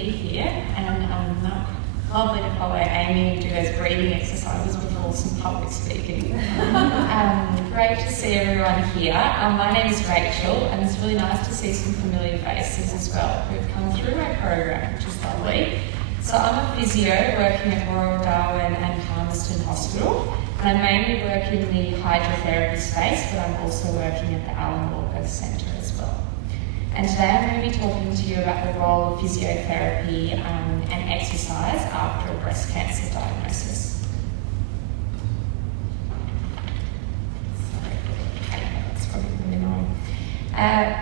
be here, and I'm not lovely to follow Amy and do those breathing exercises before some public speaking. Great to see everyone here. My name is Rachel, and it's really nice to see some familiar faces as well who've come through my program, which is lovely. So I'm a physio working at Royal Darwin and Palmerston Hospital, and I mainly work in the hydrotherapy space, but I'm also working at the Alan Walker Centre as well. And today I'm going to be talking to you about the role of physiotherapy and exercise after a breast cancer diagnosis.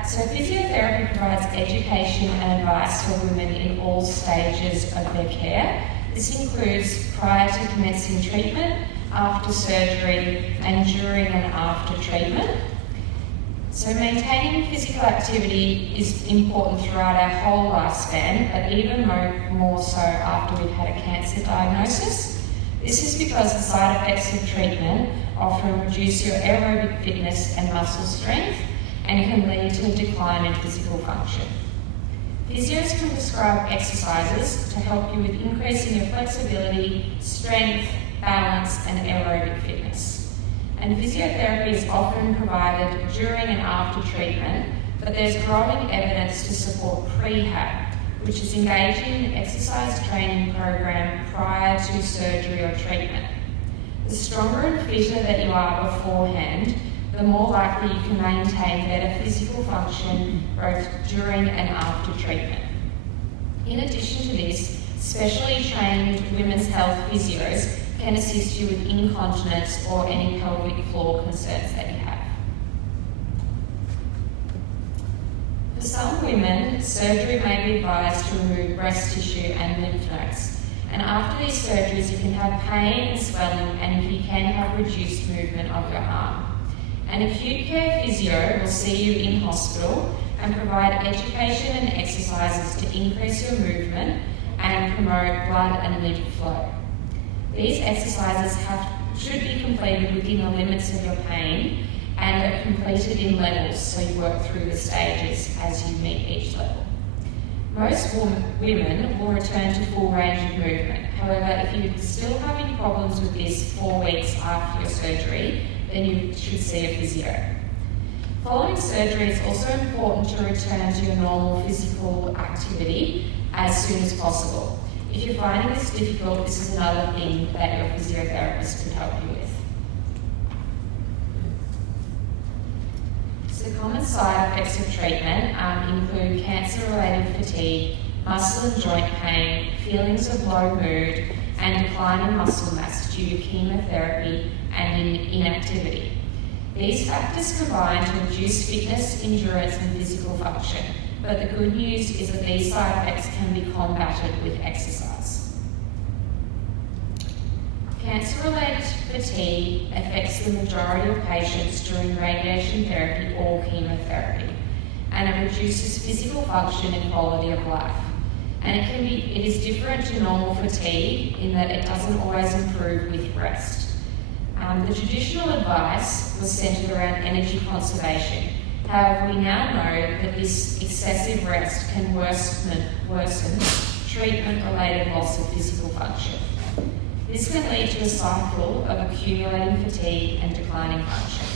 So physiotherapy provides education and advice for women in all stages of their care. This includes prior to commencing treatment, after surgery, and during and after treatment. So maintaining physical activity is important throughout our whole lifespan, but even more so after we've had a cancer diagnosis. This is because the side effects of treatment often reduce your aerobic fitness and muscle strength, and can lead to a decline in physical function. Physios can prescribe exercises to help you with increasing your flexibility, strength, balance, and aerobic fitness. And physiotherapy is often provided during and after treatment, but there's growing evidence to support prehab, which is engaging in an exercise training program prior to surgery or treatment. The stronger and fitter that you are beforehand, the more likely you can maintain better physical function both during and after treatment. In addition to this, specially trained women's health physios can assist you with incontinence or any pelvic floor concerns that you have. For some women, surgery may be advised to remove breast tissue and lymph nodes. And after these surgeries, you can have pain and swelling, and you can have reduced movement of your arm. An acute care physio will see you in hospital and provide education and exercises to increase your movement and promote blood and lymph flow. These exercises should be completed within the limits of your pain and are completed in levels, so you work through the stages as you meet each level. Most women will return to full range of movement. However, if you're still having problems with this 4 weeks after your surgery, then you should see a physio. Following surgery, it's also important to return to your normal physical activity as soon as possible. If you're finding this difficult, this is another thing that your physiotherapist could help you with. So common side effects of treatment include cancer-related fatigue, muscle and joint pain, feelings of low mood, and decline in muscle mass due to chemotherapy and inactivity. These factors combine to reduce fitness, endurance, and physical function, but the good news is that these side effects can be combated with exercise. Cancer-related fatigue affects the majority of patients during radiation therapy or chemotherapy, and it reduces physical function and quality of life. And it is different to normal fatigue in that it doesn't always improve with rest. The traditional advice was centred around energy conservation. However, we now know that this excessive rest can worsen treatment-related loss of physical function. This can lead to a cycle of accumulating fatigue and declining function.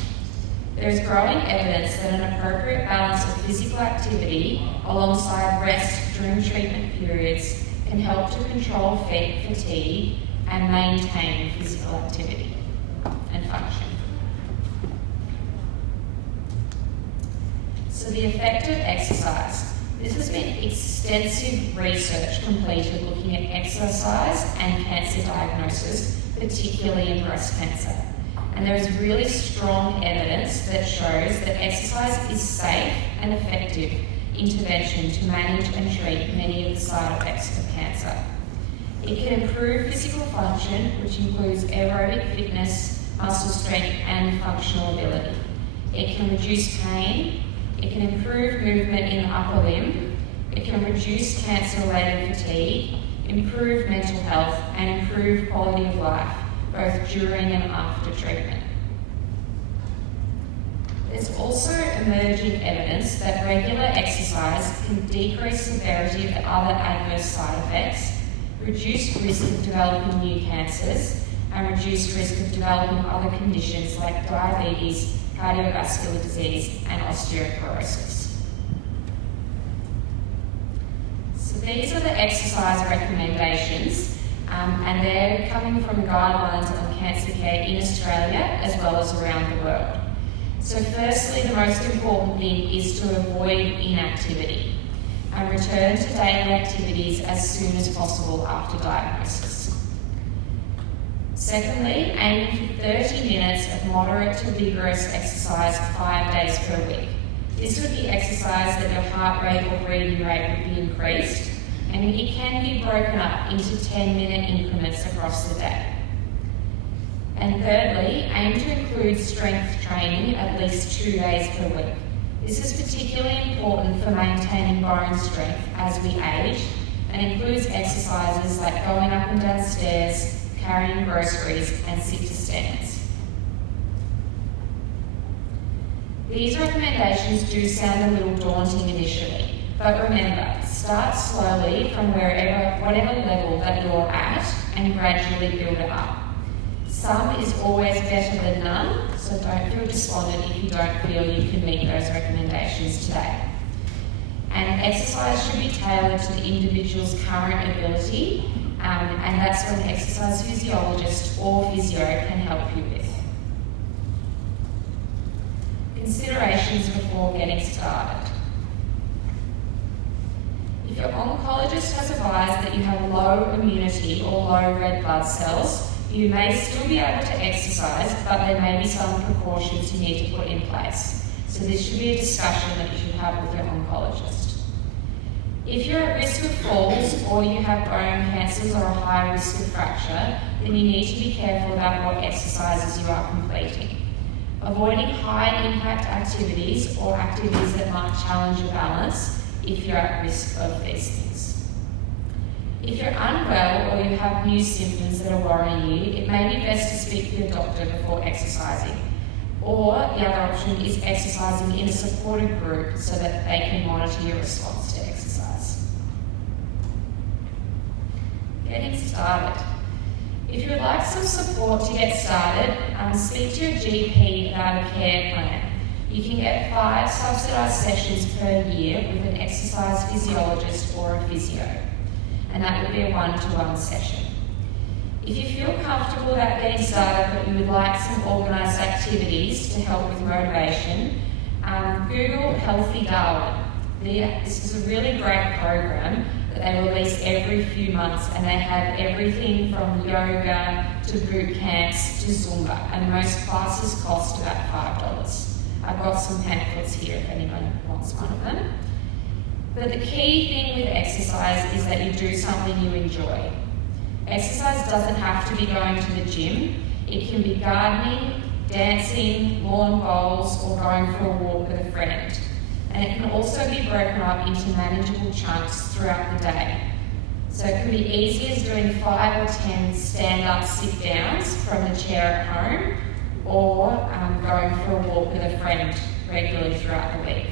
There is growing evidence that an appropriate balance of physical activity alongside rest during treatment periods can help to control fatigue and maintain physical activity and function. So the effect of exercise. This has been extensive research completed looking at exercise and cancer diagnosis, particularly in breast cancer. And there is really strong evidence that shows that exercise is safe and effective intervention to manage and treat many of the side effects of cancer. It can improve physical function, which includes aerobic fitness, muscle strength, and functional ability. It can reduce pain. It can improve movement in the upper limb. It can reduce cancer-related fatigue, improve mental health, and improve quality of life, both during and after treatment. There's also emerging evidence that regular exercise can decrease severity of other adverse side effects, reduce risk of developing new cancers, and reduce risk of developing other conditions like diabetes, cardiovascular disease, and osteoporosis. So these are the exercise recommendations, and they're coming from guidelines on cancer care in Australia as well as around the world. So firstly, the most important thing is to avoid inactivity and return to daily activities as soon as possible after diagnosis. Secondly, aim for 30 minutes of moderate to vigorous exercise 5 days per week. This would be exercise that your heart rate or breathing rate would be increased, and it can be broken up into 10-minute increments across the day. And thirdly, aim to include strength training at least 2 days per week. This is particularly important for maintaining bone strength as we age, and includes exercises like going up and down stairs, carrying groceries, and sit-to-stands. These recommendations do sound a little daunting initially, but remember, start slowly from whatever level that you're at, and gradually build it up. Some is always better than none, so don't feel despondent if you don't feel you can meet those recommendations today. And exercise should be tailored to the individual's current ability, and that's when an exercise physiologist or physio can help you with. Considerations before getting started. If your oncologist has advised that you have low immunity or low red blood cells, you may still be able to exercise, but there may be some precautions you need to put in place. So this should be a discussion that you should have with your oncologist. If you're at risk of falls or you have bone cancers or a high risk of fracture, then you need to be careful about what exercises you are completing. Avoiding high impact activities or activities that might challenge your balance if you're at risk of these things. If you're unwell or you have new symptoms that are worrying you, it may be best to speak to your doctor before exercising. Or the other option is exercising in a supported group so that they can monitor your response to exercise. Getting started. If you would like some support to get started, speak to your GP about a care plan. You can get 5 subsidised sessions per year with an exercise physiologist or a physio, and that would be a 1-to-1 session. If you feel comfortable about getting started but you would like some organised activities to help with motivation, Google Healthy Darwin. This is a really great program that they release every few months, and they have everything from yoga to boot camps to Zumba, and most classes cost about $5. I've got some pamphlets here if anyone wants one of them. But the key thing with exercise is that you do something you enjoy. Exercise doesn't have to be going to the gym. It can be gardening, dancing, lawn bowls, or going for a walk with a friend. And it can also be broken up into manageable chunks throughout the day. So it can be easy as doing 5 or 10 stand-up sit-downs from the chair at home, or going for a walk with a friend regularly throughout the week.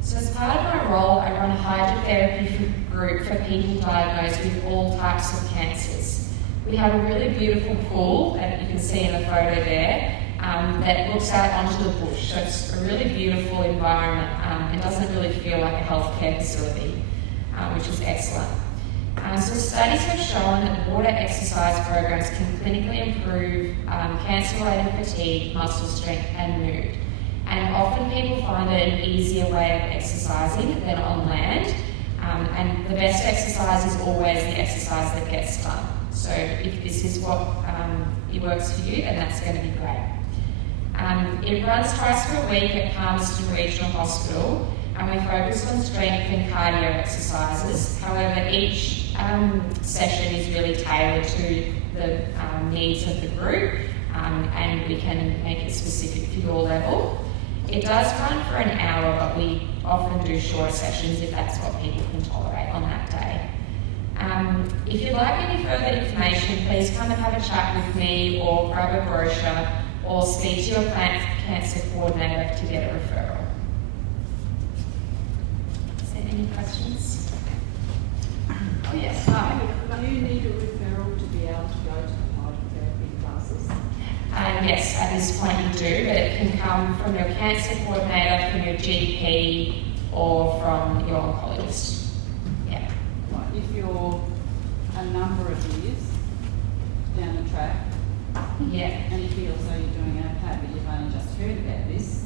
So as part of my role, I run a hydrotherapy group for people diagnosed with all types of cancers. We have a really beautiful pool that you can see in the photo there that looks out onto the bush. So it's a really beautiful environment. It doesn't really feel like a healthcare facility, which is excellent. So studies have shown that water exercise programs can clinically improve cancer-related fatigue, muscle strength, and mood. And often people find it an easier way of exercising than on land. And the best exercise is always the exercise that gets done. So if this is what it works for you, then that's going to be great. It runs twice per week at Palmerston Regional Hospital, and we focus on strength and cardio exercises. However, each session is really tailored to the needs of the group, and we can make it specific for your level. It does run for an hour, but we often do shorter sessions if that's what people can tolerate on that day. If you'd like any further information, please come and have a chat with me or grab a brochure or speak to your cancer coordinator to get a referral. Is there any questions? Oh yes, hi. Do you need a referral to be able to go to the hydrotherapy classes? Yes, at this point you do, but it can come from your cancer coordinator, from your GP, or from your oncologist. Yeah. Right, if you're a number of years down the track, Yeah. and you feel as though you're doing okay, but you've only just heard about this,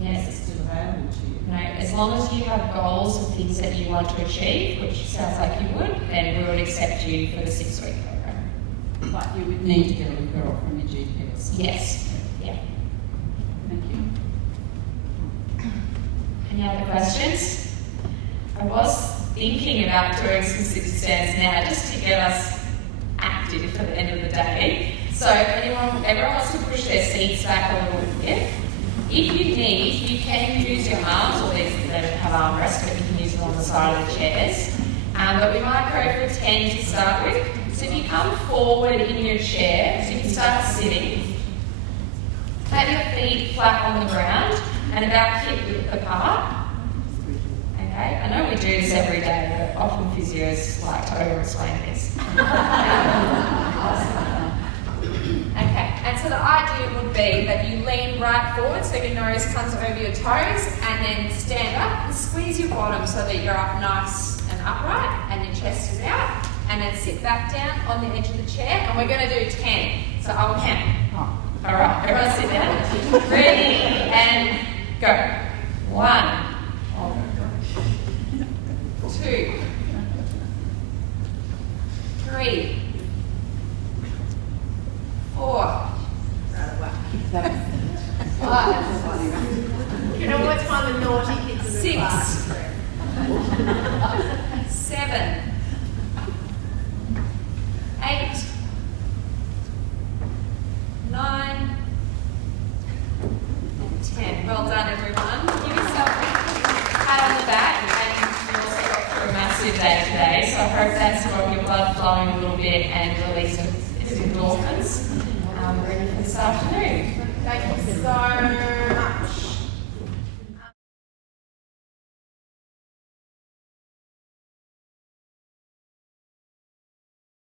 Yes. it's still available to you. No, as long as you have goals and things that you want to achieve, which sounds like you would, then we would accept you for the 6-week program. But you would need to get a referral from your GP. Yes. Yeah. Thank you. Any other questions? I was thinking about doing some sit stands now just to get us active for the end of the day. So if everyone wants to push their seats back a little bit. If you need, you can use your arms, or these that have armrests, but you can use them on the side of the chairs. But we might go for 10 to start with. So if you come forward in your chair, so you can start sitting. Have your feet flat on the ground and about hip width apart. Okay, I know we do this every day, but often physios like to over-explain this. Okay, and so the idea would be that you lean right forward so your nose comes over your toes, and then stand up and squeeze your bottom so that you're up nice and upright and your chest is out, and then sit back down on the edge of the chair, and we're going to do 10. So I'll count. All right, everyone sit down. Ready, and go. 1, 2, 3, 4, 5, You know what's one of the naughty kids in the 6, class? 7, 8, 9, and 10. Well done, everyone. Give yourself a pat on the back, and you also got through a massive day today, so I hope that's got your blood flowing a little bit and releasing endorphins ready for this afternoon. Thank you so